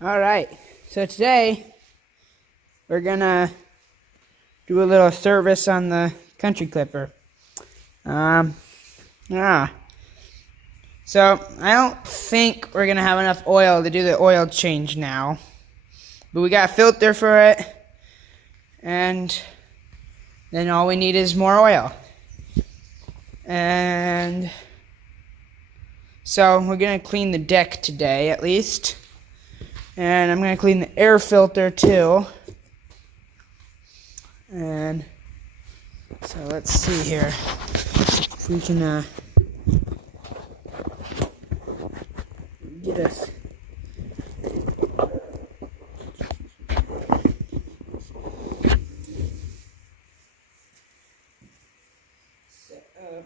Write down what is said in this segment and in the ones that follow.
All right, so today we're gonna do a little service on the Country Clipper. Yeah. So I don't think we're gonna have enough oil to do the oil change now, but we got a filter for it, and then all we need is more oil. And so we're gonna clean the deck today, at least. And I'm going to clean the air filter too. And so let's see here if we can get us. Set up.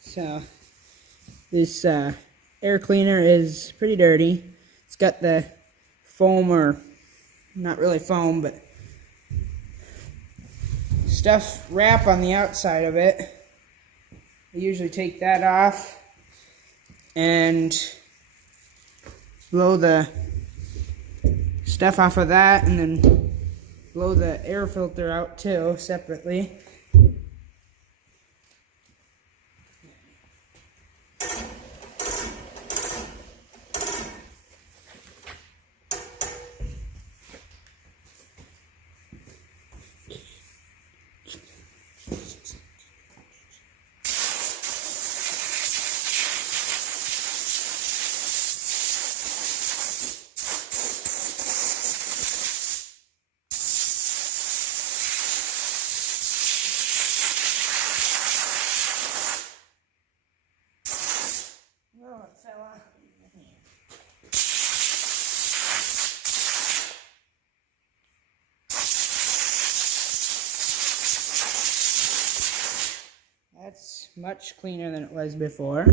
So this air cleaner is pretty dirty. It's got the foam, or not really foam, but stuff wrap on the outside of it. I usually take that off and blow the stuff off of that, and then blow the air filter out too separately. Oh, it fell off. That's much cleaner than it was before.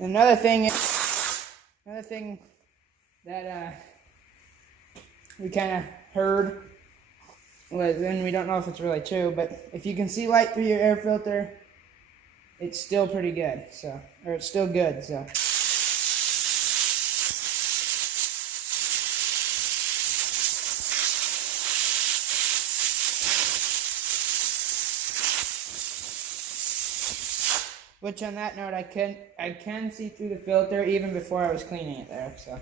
Another thing that we kind of heard was, and we don't know if it's really true, but if you can see light through your air filter, it's still pretty good. So, or it's still good. So. Which, on that note, I can see through the filter even before I was cleaning it there. So.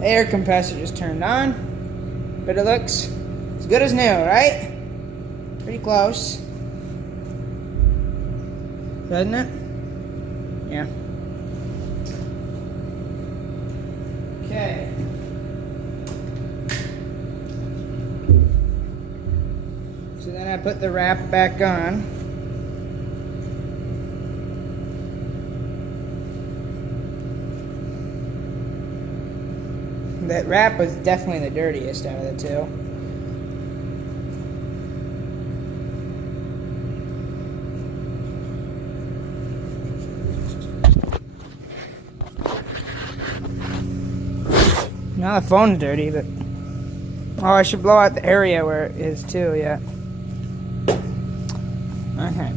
The air compressor just turned on, but it looks as good as new, right? Pretty close, doesn't it? Yeah. Okay. So then I put the wrap back on. That wrap was definitely the dirtiest out of the two. Now the phone's dirty, but oh, I should blow out the area where it is too. Yeah. Okay.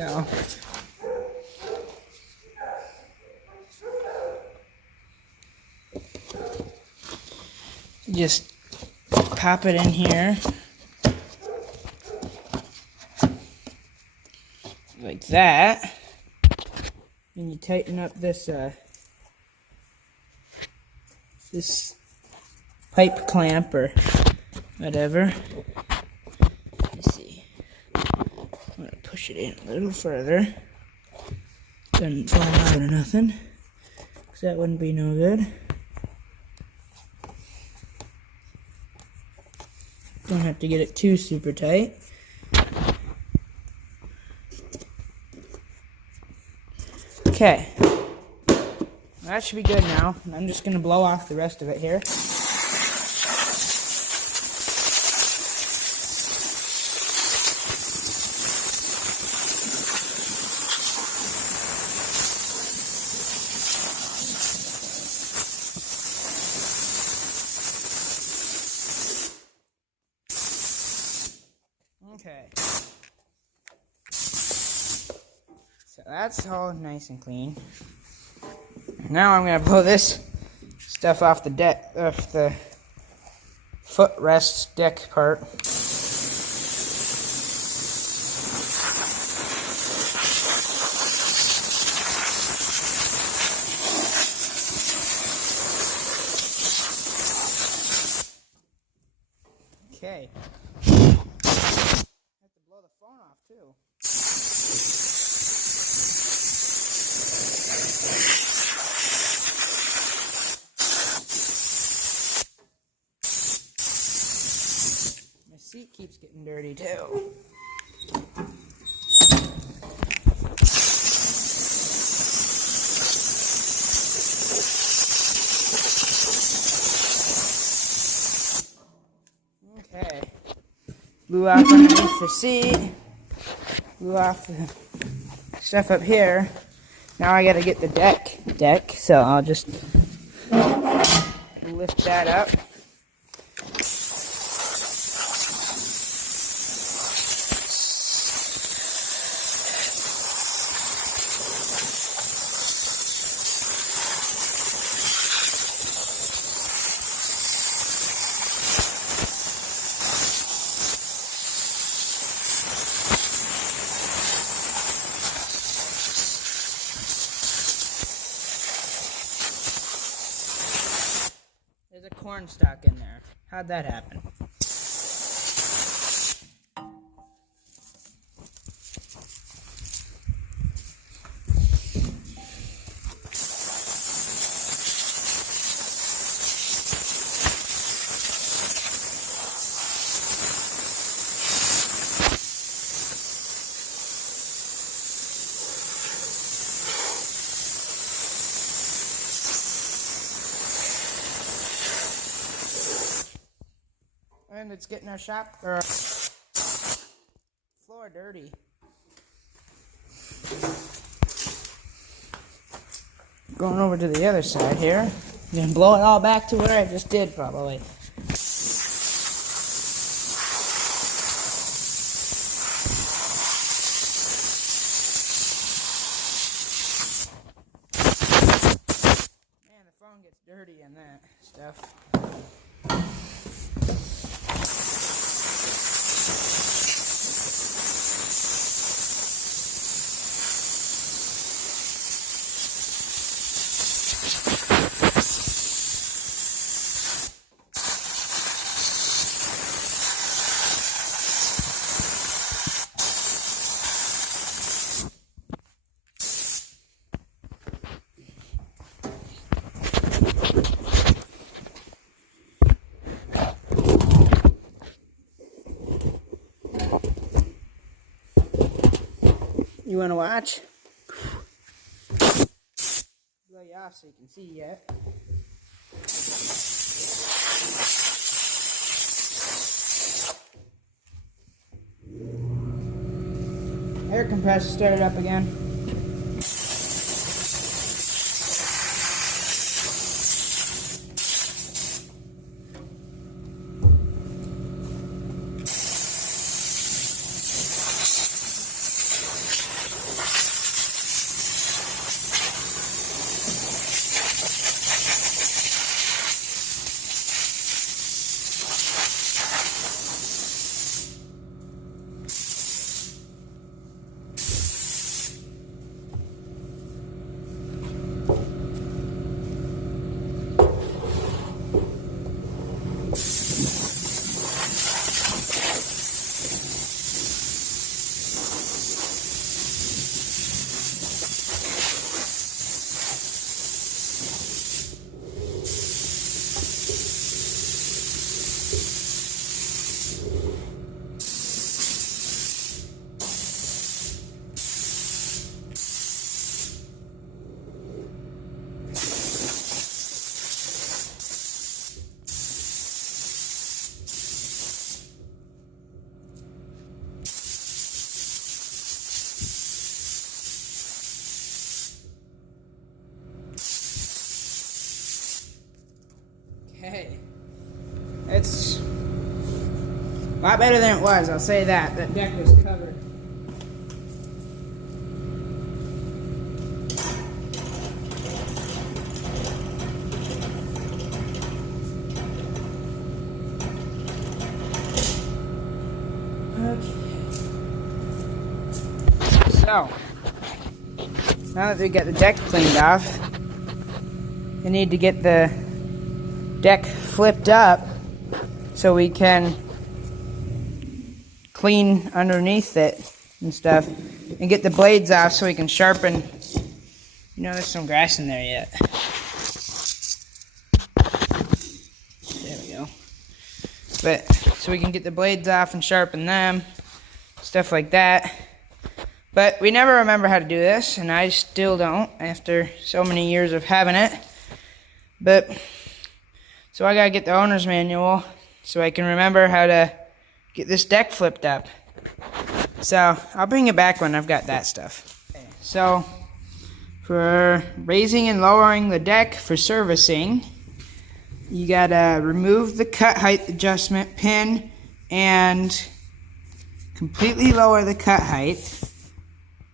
So just pop it in here like that, and you tighten up this this pipe clamp or whatever. Let's see. I'm gonna push it in a little further. Doesn't fall out or nothing, because that wouldn't be no good. Don't have to get it too super tight. Okay, that should be good now. I'm just going to blow off the rest of it here. Okay. So that's all nice and clean. Now I'm going to blow this stuff off the deck, off the footrest deck part. Okay. Have to blow the phone off too. My seat keeps getting dirty too. Okay. Blew off underneath the seat. Blew off the stuff up here. Now I gotta get the deck, so I'll just lift that up. There's a corn stalk in there. How'd that happen? And it's getting our shop or floor dirty. Going over to the other side here. I'm gonna blow it all back to where I just did probably. Man, the phone gets dirty in that stuff. You want to watch? Blow you off so you can see yet. Air compressor started up again. Okay. It's a lot better than it was, I'll say that. That deck was covered. Okay. So, now that we get the deck cleaned off, we need to get the deck flipped up so we can clean underneath it and stuff, and get the blades off so we can sharpen. You know, there's some grass in there yet. There we go. But so we can get the blades off and sharpen them, stuff like that. But we never remember how to do this, and I still don't after so many years of having it. But so I gotta get the owner's manual so I can remember how to get this deck flipped up. So I'll bring it back when I've got that stuff. Okay, so for raising and lowering the deck for servicing, you gotta remove the cut height adjustment pin and completely lower the cut height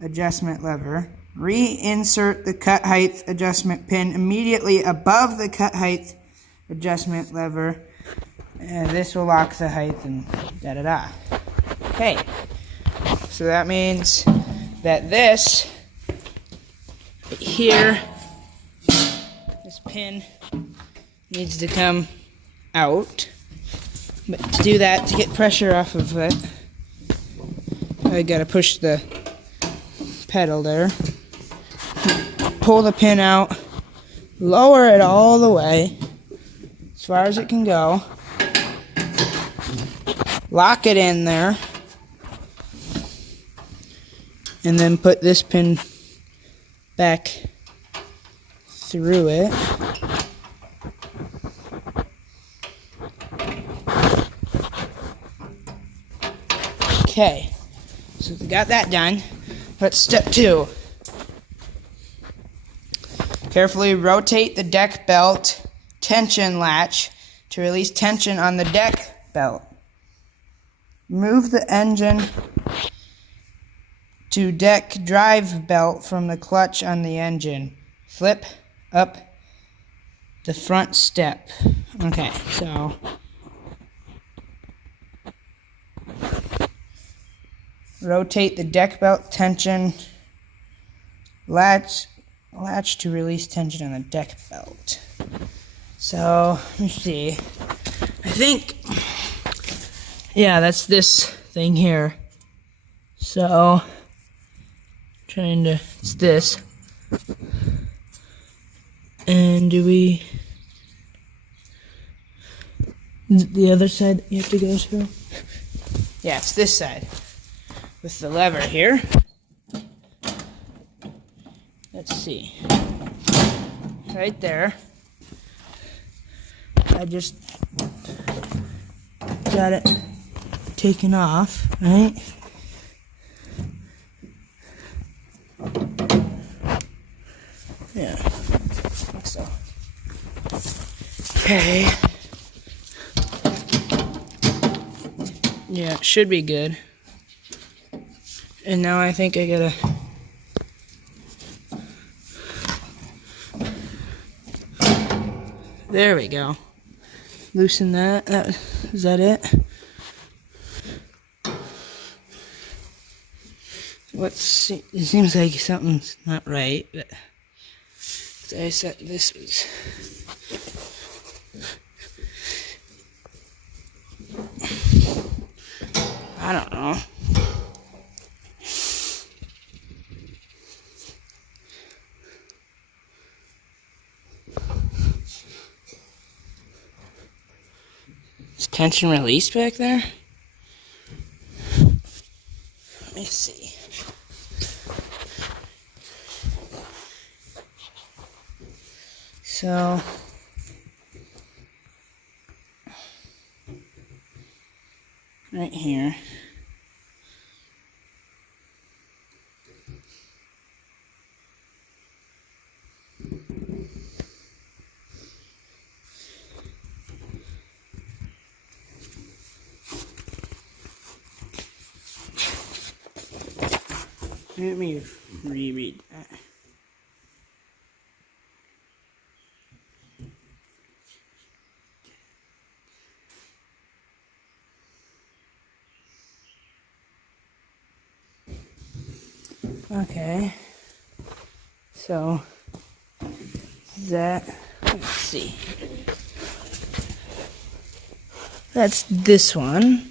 adjustment lever. Reinsert the cut height adjustment pin immediately above the cut height adjustment lever. And this will lock the height and da-da-da. Okay, so that means that this right here, this pin needs to come out. But to do that, to get pressure off of it, I gotta push the pedal there, pull the pin out, lower it all the way as far as it can go, lock it in there, and then put this pin back through it. Okay, so we got that done. Let's step 2. Carefully rotate the deck belt tension latch to release tension on the deck belt. Move the engine to deck drive belt from the clutch on the engine. Flip up the front step. Okay, so rotate the deck belt tension latch to release tension on the deck belt. So, let me see. I think, yeah, that's this thing here. So, it's this. And is it the other side that you have to go through? Yeah, it's this side. With the lever here. Let's see. Right there. I just got it taken off, right? Yeah, I think so. Okay. Yeah, it should be good. And now I think I gotta there we go. Loosen that. Is that it? Let's see. It seems like something's not right, but I said this was I don't know. Is tension released back there? Let me see. So right here. Let me reread that. Okay, so that, let's see, that's this one.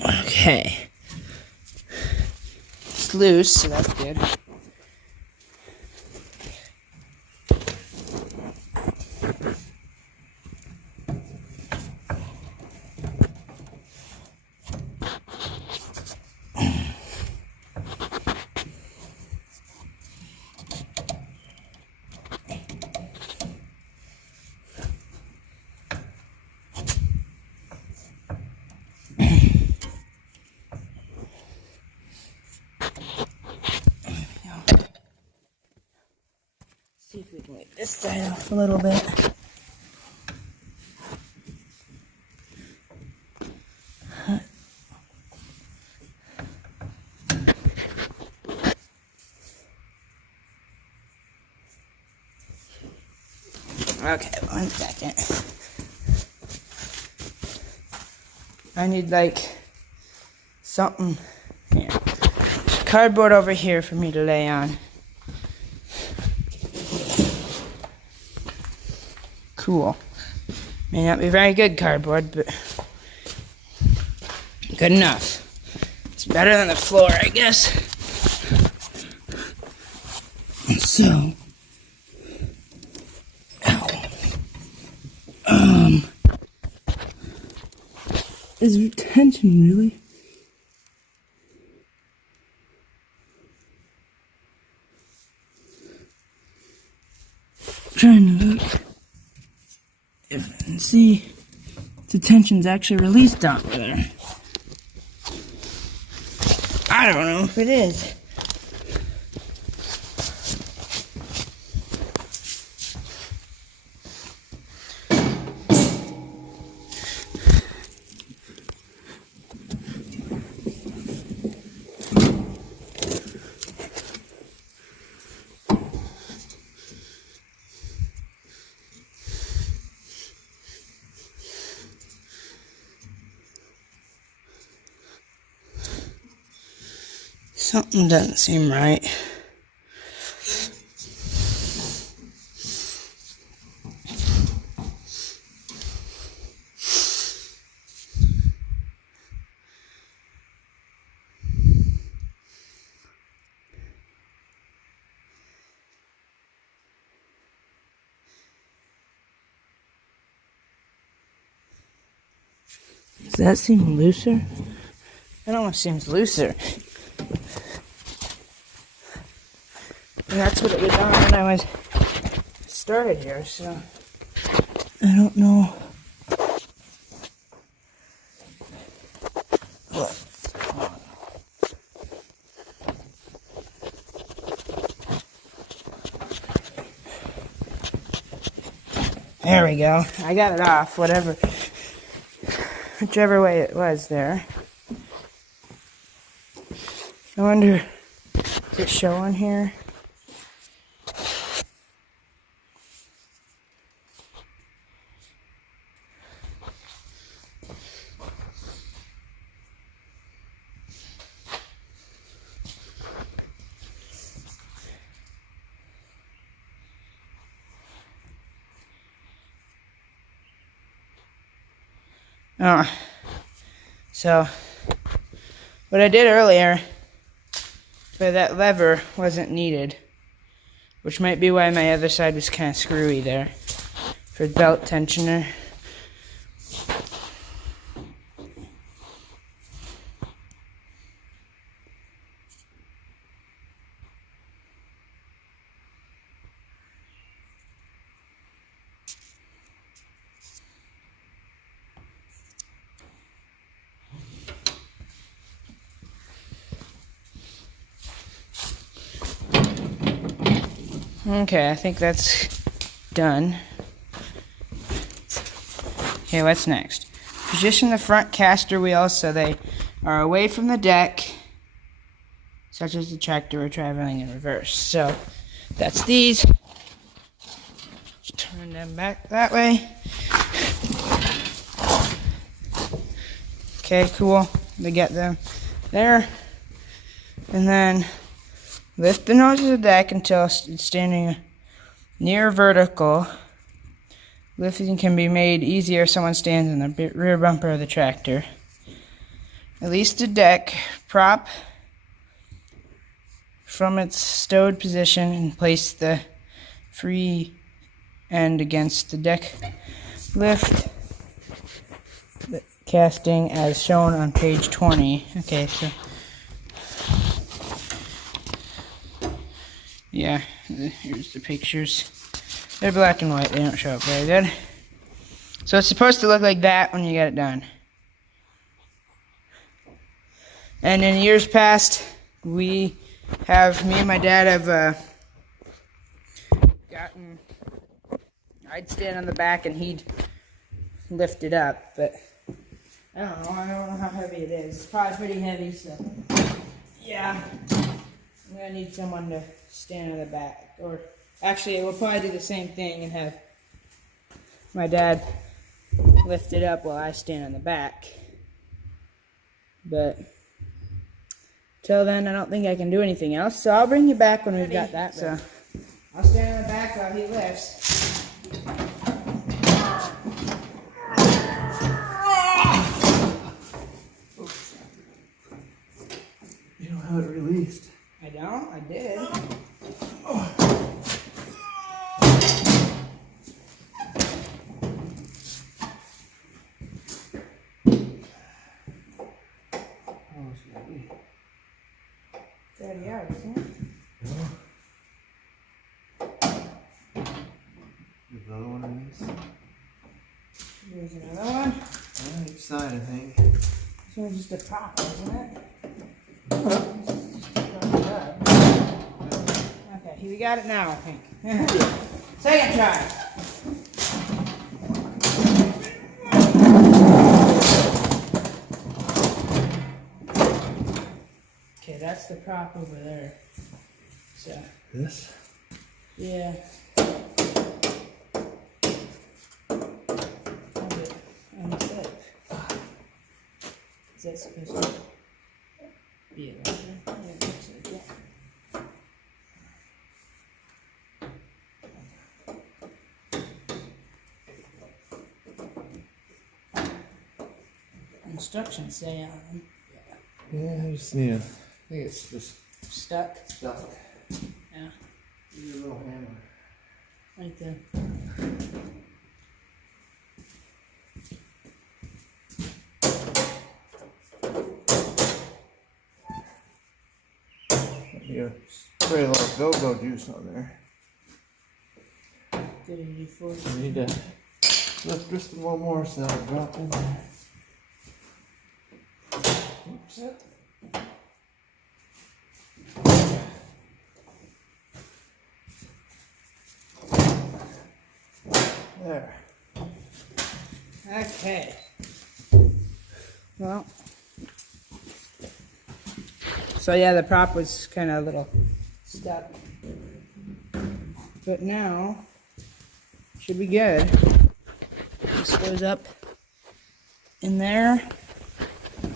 Okay, it's loose, so that's good. See if we can get this side off a little bit. Okay, 1 second. I need like something here. Cardboard over here for me to lay on. Cool. May not be very good cardboard, but good enough. It's better than the floor, I guess. So, is there tension really? Trying to look and see if the tension's actually released down there. I don't know if it is. Something doesn't seem right. Does that seem looser? It almost seems looser. And that's what it was on when I was started here, so I don't know. Look. There we go. I got it off, whichever way it was there. I wonder, does it show on here? Oh, so what I did earlier, but that lever wasn't needed, which might be why my other side was kind of screwy there for the belt tensioner. Okay, I think that's done. Okay, what's next? Position the front caster wheels so they are away from the deck such as the tractor or traveling in reverse. So that's these. Just turn them back that way. Okay, cool. They get them there. And then lift the nose of the deck until it's standing near vertical. Lifting can be made easier if someone stands in the rear bumper of the tractor. Release the deck prop from its stowed position and place the free end against the deck. Lift the casting as shown on page 20. Okay, so yeah, here's the pictures. They're black and white, they don't show up very good. So it's supposed to look like that when you get it done. And in years past, me and my dad have I'd stand on the back and he'd lift it up, but I don't know how heavy it is. It's probably pretty heavy, so yeah. I'm gonna need someone to stand on the back, or actually we'll probably do the same thing and have my dad lift it up while I stand on the back. But till then, I don't think I can do anything else, so I'll bring you back when we've got that. So I'll stand on the back while he lifts. You don't have it released. I don't? I did. Oh, shit. 30 hours, isn't it? Yeah. There's another one of these. There's another one. On each side, I think. This one's just a pop, isn't it? Okay, we got it now, I think. Second try. Okay, that's the prop over there. So, This? yeah. How's it unzip? Is that supposed to? Yeah, that's it. Yeah, it looks like that. Instructions say on them. Yeah, I just need a. I think it's just Stuck. stuck. Yeah, Use a little hammer. right there. Here, spray a little go-go juice on there. Did it before? We need to lift just one more so that'll drop in there. Oops. Yep. There. Okay. Well. So yeah, the prop was kind of a little stuck. But now, should be good. This goes up in there.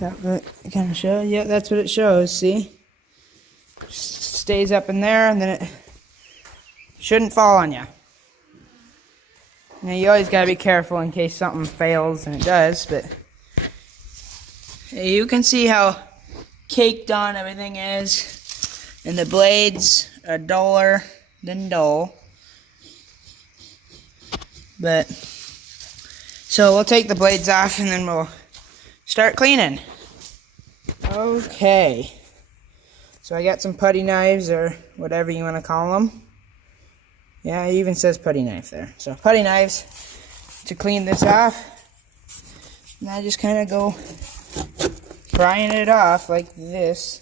That what it kind of shows? Yeah, that's what it shows, see? Stays up in there and then it shouldn't fall on you. Now you always gotta be careful in case something fails, and it does, but you can see how caked on everything is, and the blades are duller than dull. But so we'll take the blades off and then we'll start cleaning. Okay, so I got some putty knives, or whatever you want to call them. Yeah, it even says putty knife there. So putty knives to clean this off, and I just kind of go prying it off like this.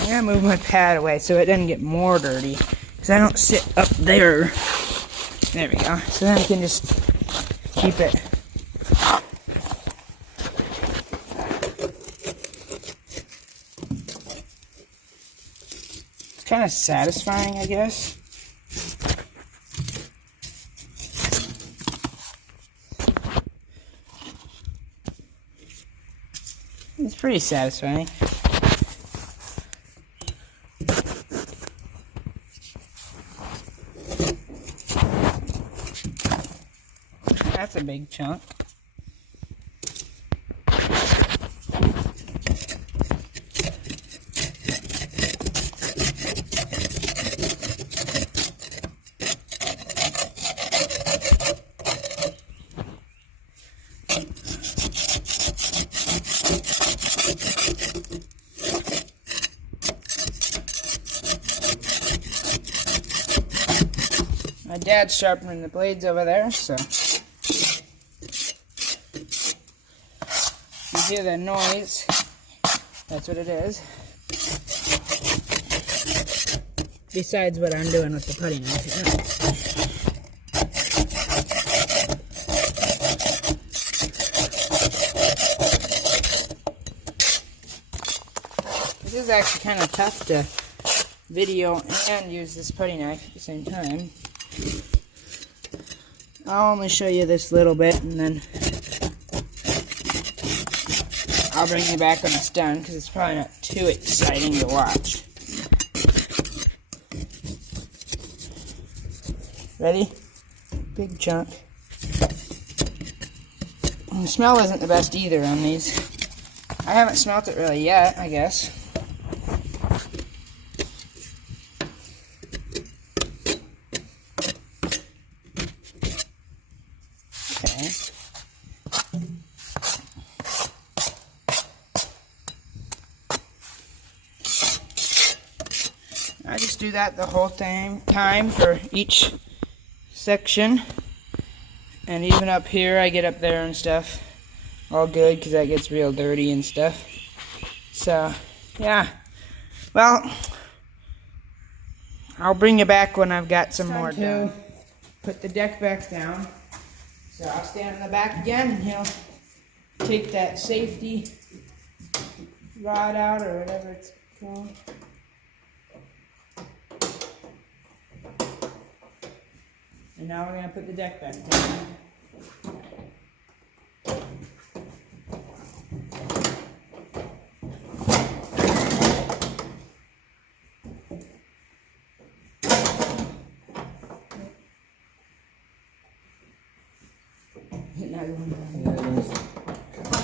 I'm gonna move my pad away so it doesn't get more dirty, because I don't sit up there. There we go. So then I can just keep it kind of satisfying, I guess. It's pretty satisfying. That's a big chunk. My dad's sharpening the blades over there, so you hear the noise. That's what it is. Besides what I'm doing with the putty knife. This is actually kind of tough to video and use this putty knife at the same time. I'll only show you this little bit and then I'll bring you back when it's done because it's probably not too exciting to watch. Ready? Big chunk. And the smell isn't the best either on these. I haven't smelt it really yet, I guess. Okay. I just do that the whole time for each section. And even up here, I get up there and stuff. All good, because that gets real dirty and stuff. So, yeah. Well, I'll bring you back when I've got some more done. Put the deck back down. So I'll stand in the back again, and he'll take that safety rod out, or whatever it's called. And now we're going to put the deck back down.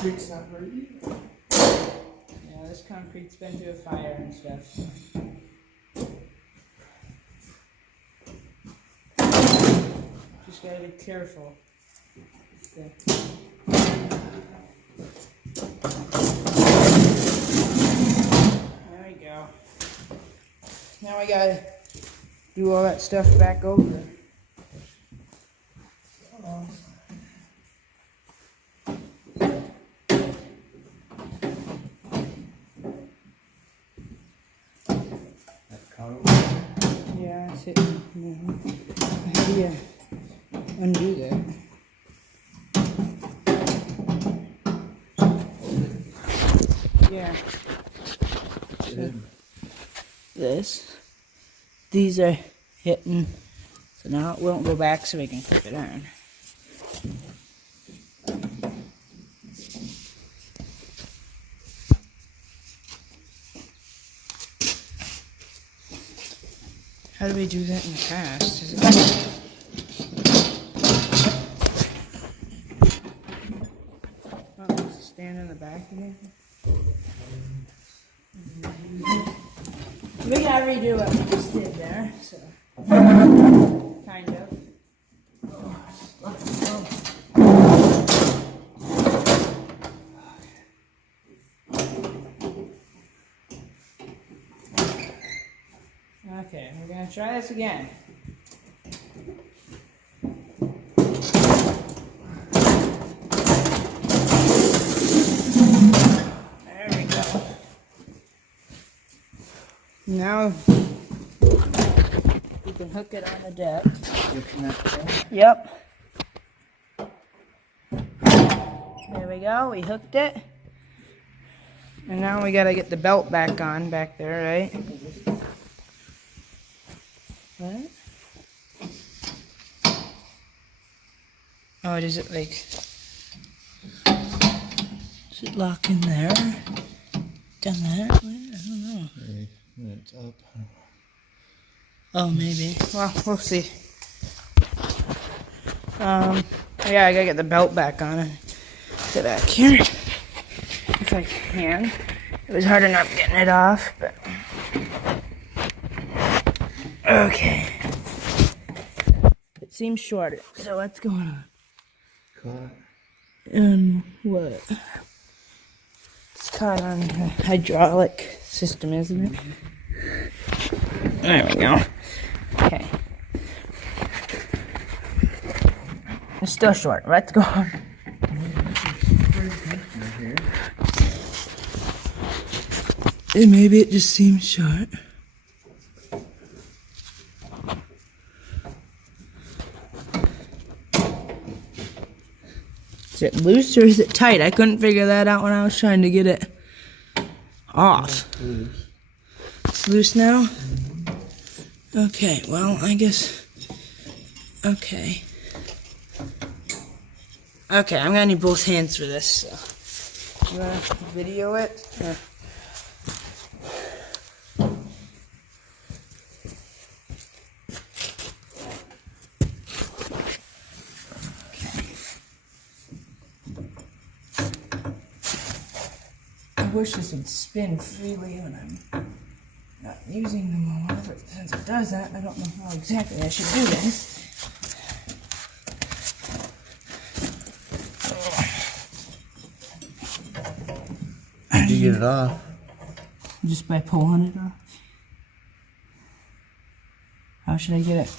Concrete's not ready. Yeah, this concrete's been through a fire and stuff. Just gotta be careful. Okay. There we go. Now we gotta do all that stuff back over. Yeah, it's hitting. How do you undo that? Yeah. So these are hitting, so now it won't go back so we can clip it on. How do we do that in the past? Is it... Oh, stand in the back again? We gotta redo what we just did there, so. Kind of. Okay, we're gonna try this again. There we go. Now you can hook it on the deck. Yep. There we go, we hooked it. And now we gotta get the belt back on back there, right? What? Oh, does it like... Does it lock in there? Down there? I don't know. Maybe when it's up. Oh, maybe. Well, we'll see. Yeah, I gotta get the belt back on and get back here. If I can. It was hard enough getting it off, but... Okay. It seems shorter, so what's going on? Caught. What? It's caught on the hydraulic system, isn't it? There we go. Okay. It's still short. Let's go on. Maybe it just seems short. Is it loose or is it tight? I couldn't figure that out when I was trying to get it off. Loose. It's loose now? Okay, well, I guess... Okay. Okay, I'm gonna need both hands for this, so... You wanna video it? Or... I wish this would spin freely when I'm not using the mower, but since it does that, I don't know how exactly I should do this. Did you get it off? Just by pulling it off. How should I get it?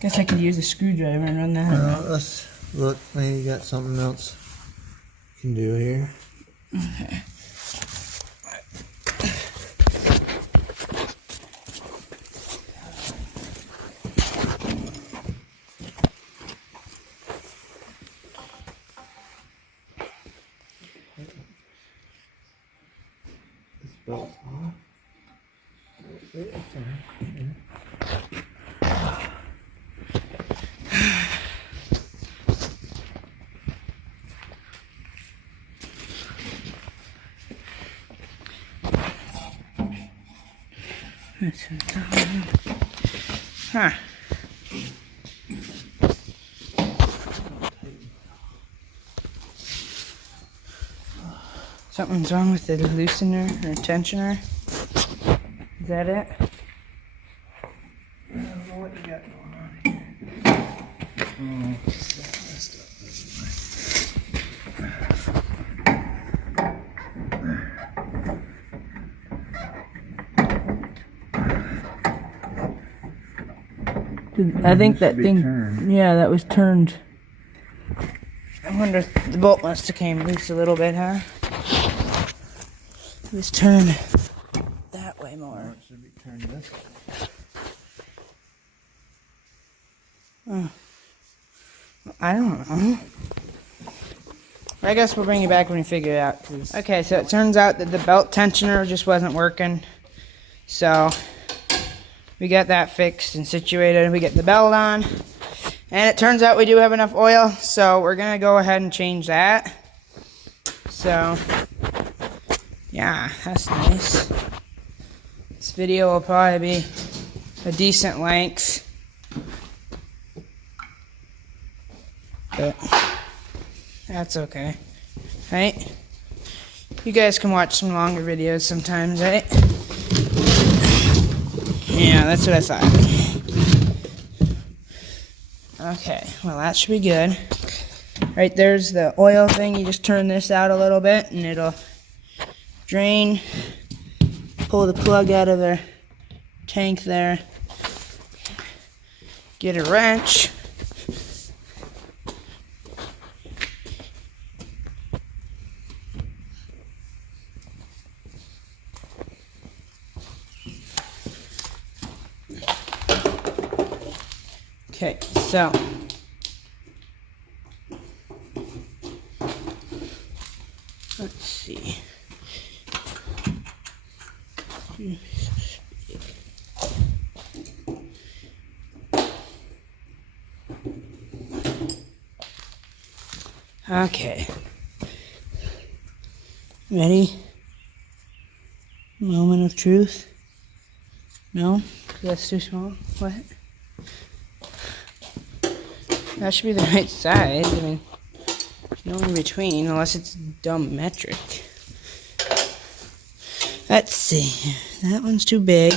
Guess I could use a screwdriver and run that. Well, let's look. Maybe you got something else you can do here. Okay. This belt's off. It's on. Huh. Something's wrong with the loosener or tensioner. Is that it? I don't know what you got going on here. Oh, that messed I think that be thing, turned. yeah, that was turned. I wonder if the bolt must have came loose a little bit, huh? It was turned that way more. It should be turned this way. Oh. I don't know. I guess we'll bring you back when we figure it out. Okay, so it turns out that the belt tensioner just wasn't working. So we got that fixed and situated. We get the belt on. And it turns out we do have enough oil. So we're going to go ahead and change that. So, yeah, that's nice. This video will probably be a decent length. But that's okay, right? You guys can watch some longer videos sometimes, right? Yeah, that's what I thought. Okay, well that should be good. Right there's the oil thing. You just turn this out a little bit and it'll drain. Pull the plug out of the tank there. Get a wrench. Okay, so let's see. Okay. Ready? Moment of truth? No? That's too small? What? That should be the right size. I mean, no in between, unless it's dumb metric. Let's see. That one's too big.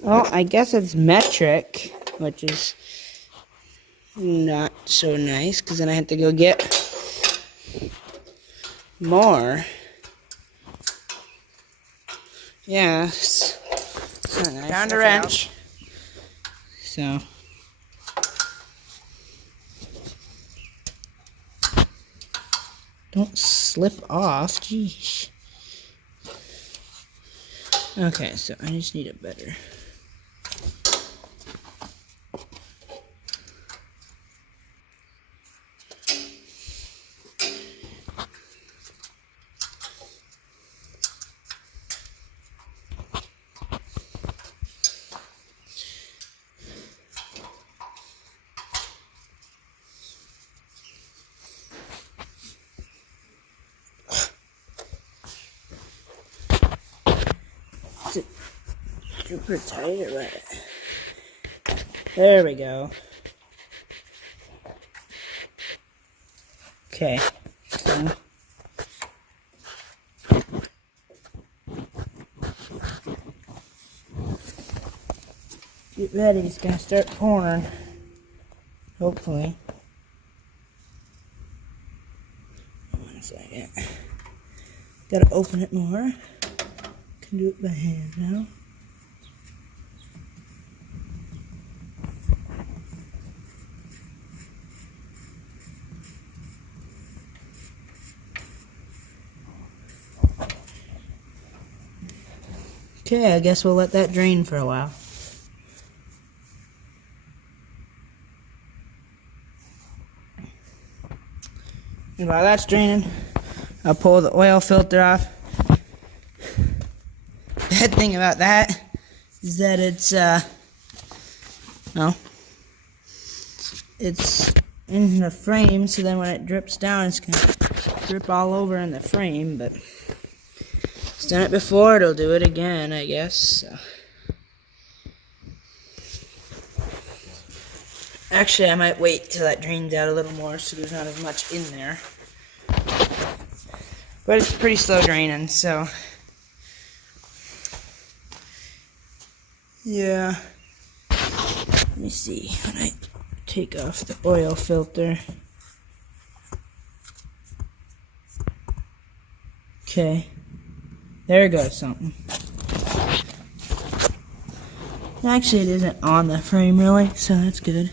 Well, I guess it's metric, which is not so nice, because then I have to go get more. Yeah, it's not nice. Found a wrench. So. Don't slip off, jeez. Okay, so I just need it better. Is it super tight or what? There we go. Okay, so get ready, it's gonna start pouring. Hopefully. One second. Gotta open it more. Can do it by hand now. Okay, I guess we'll let that drain for a while. And while that's draining, I'll pull the oil filter off. Bad thing about that is that it's, it's in the frame, so then when it drips down, it's gonna drip all over in the frame, but it's done it before, it'll do it again, I guess, so. Actually, I might wait till that drains out a little more so there's not as much in there. But it's pretty slow draining, so. Yeah. Let me see when I take off the oil filter. Okay. There goes something. Actually, it isn't on the frame really, so that's good.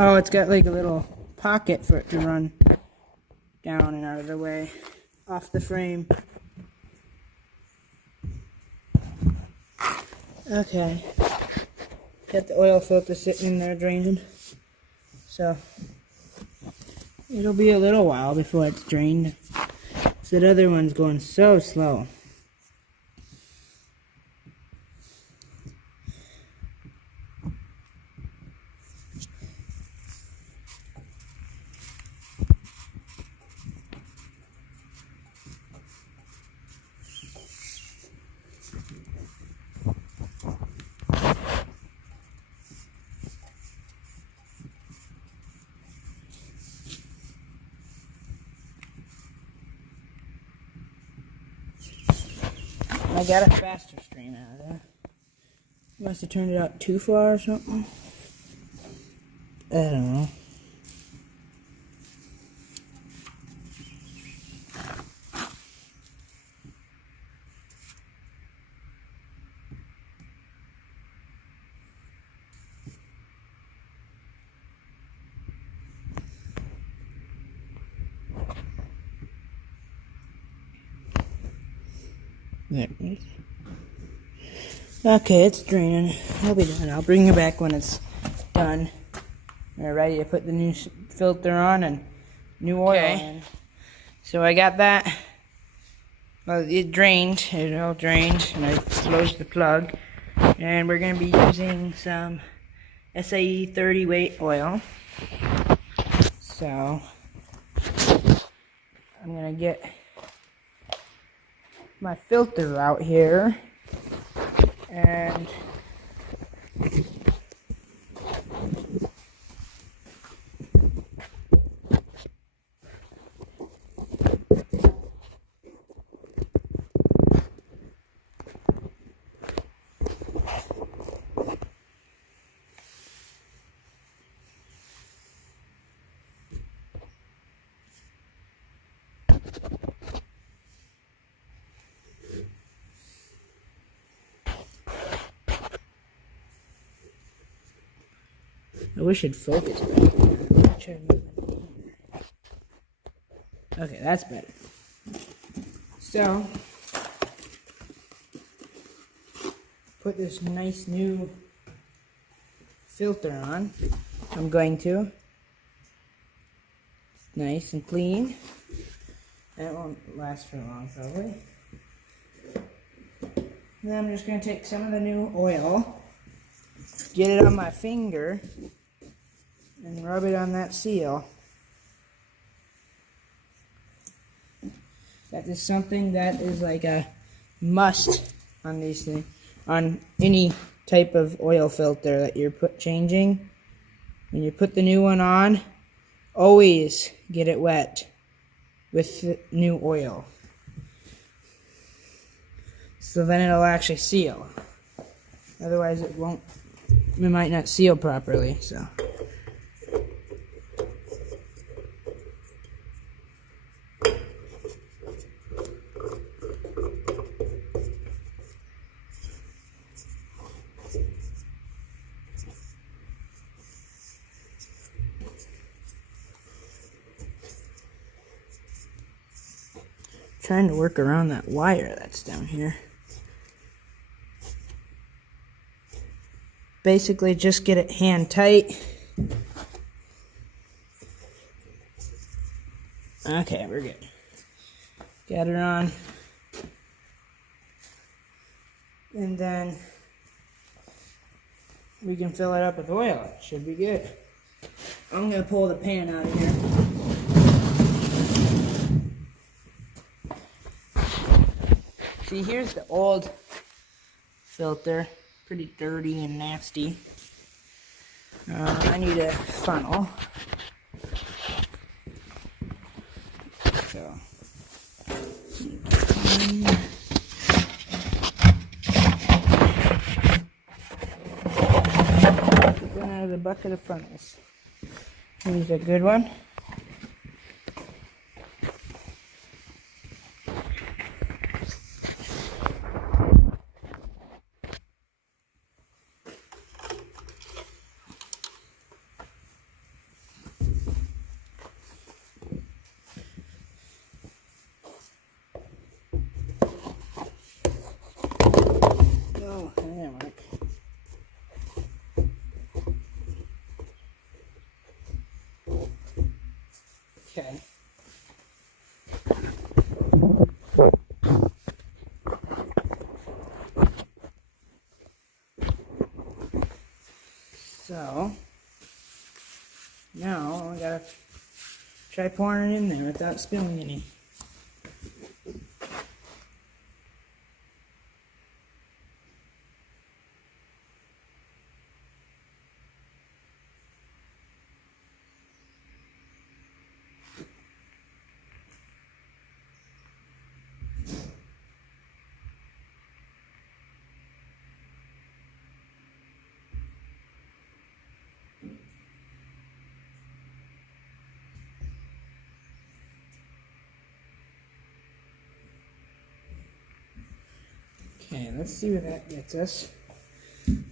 Oh, it's got like a little pocket for it to run down and out of the way, off the frame. Okay. Got the oil filter sitting in there draining. So, it'll be a little while before it's drained. So that other one's going so slow. I got a faster stream out of there. Must have turned it out too far or something. I don't know. There it is. Okay, it's draining. I'll be done. I'll bring it back when it's done. We're ready to put the new filter on and new oil in. So I got that. Well, it drained. It all drained, and I closed the plug. And we're going to be using some SAE 30 weight oil. So I'm going to get my filter out here. And I wish it'd focus better. Try to move it. Okay, that's better. So, put this nice new filter on. I'm going to. It's nice and clean. That won't last for long, probably. And then I'm just going to take some of the new oil, get it on my finger, and rub it on that seal. That is something that is like a must on these things, on any type of oil filter that you're changing. When you put the new one on, always get it wet with the new oil. So then it'll actually seal. Otherwise it might not seal properly, so. Trying to work around that wire that's down here. Basically just get it hand tight. Okay, we're good. Got it on. And then we can fill it up with oil. It should be good. I'm gonna pull the pan out of here. See, here's the old filter. Pretty dirty and nasty. I need a funnel. So. Get that out of the bucket of funnels. Here's a good one. Oh, yeah, Mike. Okay. So, now I gotta try pouring it in there without spilling any. Okay, let's see where that gets us.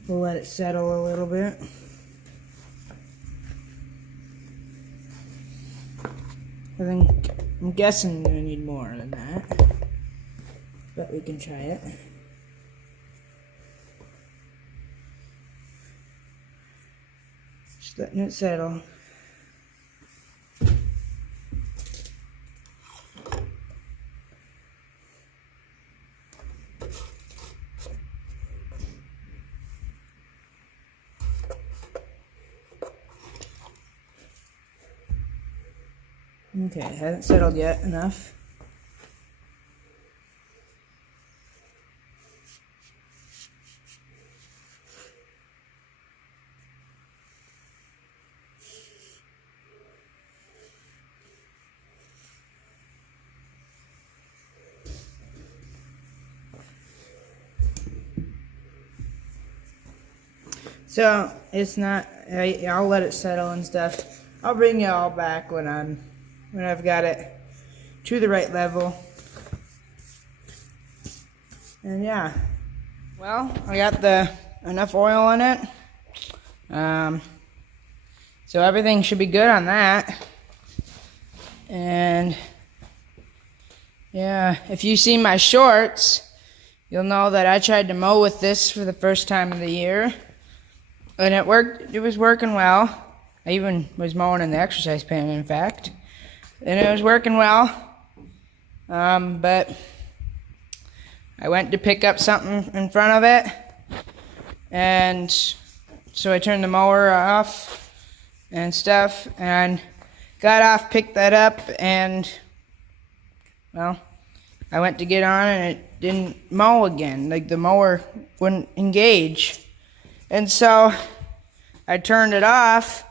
We'll let it settle a little bit. I'm guessing we need more than that. but we can try it. Just letting it settle. Okay, it hasn't settled yet enough. So it's not. I'll let it settle and stuff. I'll bring you all back when I've got it to the right level. And yeah, well, I got enough oil in it. So everything should be good on that. And yeah, if you see my shorts, you'll know that I tried to mow with this for the first time of the year. And it worked. It was working well. I even was mowing in the exercise pen, in fact. And it was working well. But I went to pick up something in front of it. And so I turned the mower off and stuff. And got off, picked that up, and, well, I went to get on and it didn't mow again. Like, the mower wouldn't engage. And so I turned it off,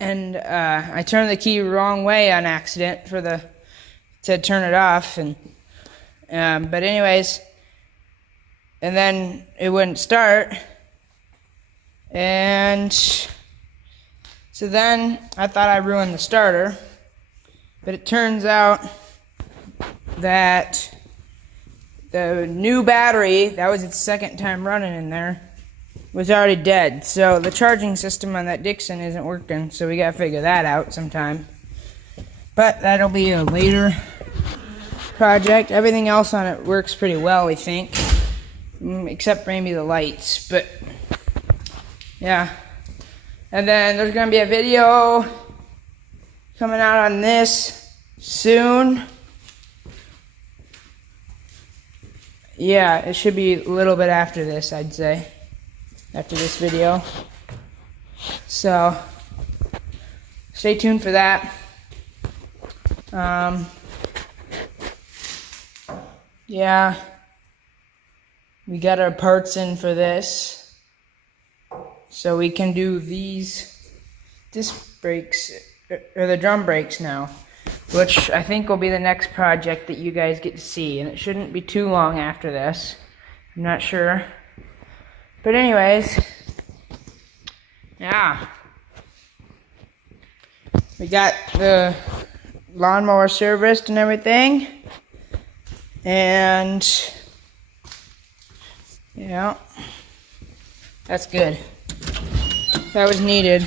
and I turned the key wrong way on accident to turn it off. And but anyways, and then it wouldn't start. And so then I thought I ruined the starter, but it turns out that the new battery, that was its second time running in there, was already dead. So the charging system on that Dixon isn't working, so we gotta figure that out sometime. But that'll be a later project. Everything else on it works pretty well, we think. Except maybe the lights, but yeah. And then there's gonna be a video coming out on this soon. Yeah, it should be a little bit after this, I'd say. After this video. So, stay tuned for that. Yeah. We got our parts in for this. So we can do these disc brakes, or the drum brakes now. Which I think will be the next project that you guys get to see. And it shouldn't be too long after this. I'm not sure. But anyways, yeah. We got the lawnmower serviced and everything. And, yeah, that's good. That was needed.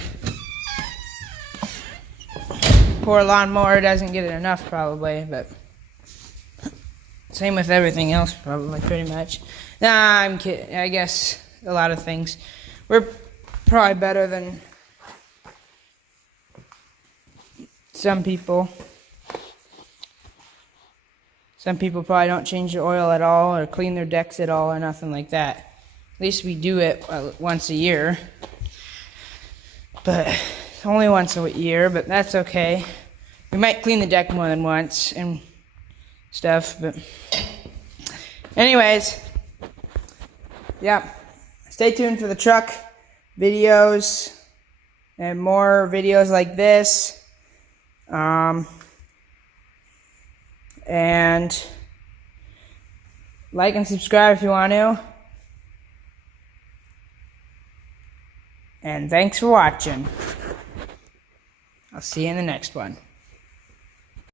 Poor lawnmower doesn't get it enough probably, but same with everything else probably, pretty much. Nah, I'm kidding. I guess a lot of things. We're probably better than some people. Some people probably don't change the oil at all or clean their decks at all or nothing like that. At least we do it once a year. But only once a year, but that's okay. We might clean the deck more than once and stuff, but anyways, yeah. Stay tuned for the truck videos and more videos like this. And like and subscribe if you want to. And thanks for watching. I'll see you in the next one.